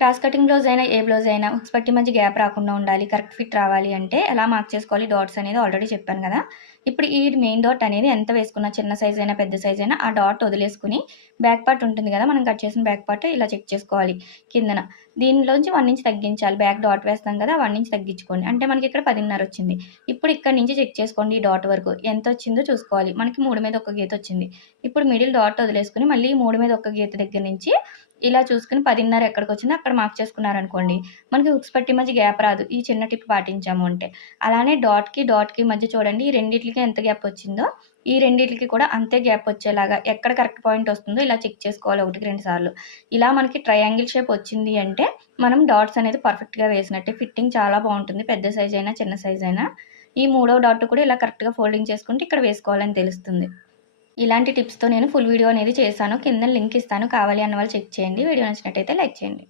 Cross cutting blouse అయినా ఏ blouse అయినా hooks పట్టి మధ్య గ్యాప్ రాకుండా ఉండాలి కరెక్ట్ ఫిట్ రావాలి అంటే ఎలా మార్క్ చేసుకోవాలి డాట్స్ అనేది ఆల్రెడీ చెప్పాను కదా. ఇప్పుడు ఈ మెయిన్ డాట్ అనేది ఎంత వేసుకున్నా చిన్న సైజ్ అయినా పెద్ద సైజ్ అయినా ఆ డాట్ వదిలేసుకుని బ్యాక్ పార్ట్ ఉంటుంది కదా మనం కట్ చేసిన బ్యాక్ పార్ట్ ఇలా చెక్ చేసుకోవాలి కిందన. దీనిలోంచి వన్ ఇంచ్ తగ్గించాలి బ్యాక్ డాట్ వేస్తాం కదా వన్ ఇంచ్ తగ్గించుకోండి. అంటే మనకి ఇక్కడ పదిన్నర వచ్చింది. ఇప్పుడు ఇక్కడ నుంచి చెక్ చేసుకోండి ఈ డాట్ వరకు. ఎంత వచ్చిందో చూసుకోవాలి. మనకి మూడు మీద ఒక గీత వచ్చింది. ఇప్పుడు మిడిల్ డాట్ వదిలేసుకుని మళ్ళీ మూడు మీద ఒక గీత దగ్గర నుంచి ఇలా చూసుకుని పదిన్నర ఎక్కడికి వచ్చిందో అక్కడ మార్క్ చేసుకున్నారనుకోండి మనకి హుక్స్ పట్టి మధ్య గ్యాప్ రాదు. ఈ చిన్న టిప్ పాటించాము అంటే. అలానే డాట్కి డాట్కి మధ్య చూడండి ఈ రెండింటికి ఎంత గ్యాప్ వచ్చిందో ఈ రెండింటికి కూడా అంతే గ్యాప్ వచ్చేలాగా ఎక్కడ కరెక్ట్ పాయింట్ వస్తుందో ఇలా చెక్ చేసుకోవాలి ఒకటికి రెండు సార్లు. ఇలా మనకి ట్రయాంగిల్ షేప్ వచ్చింది అంటే మనం డాట్స్ అనేది పర్ఫెక్ట్గా వేసినట్టే. ఫిట్టింగ్ చాలా బాగుంటుంది పెద్ద సైజ్ అయినా చిన్న సైజ్ అయినా. ఈ మూడో డాట్ కూడా ఇలా కరెక్ట్గా ఫోల్డింగ్ చేసుకుంటే ఇక్కడ వేసుకోవాలని తెలుస్తుంది. ఇలాంటి టిప్స్తో నేను ఫుల్ వీడియో అనేది చేశాను. కింద లింక్ ఇస్తాను. కావాలి అన్న వాళ్ళు చెక్ చేయండి. వీడియో నచ్చినట్టయితే లైక్ చేయండి.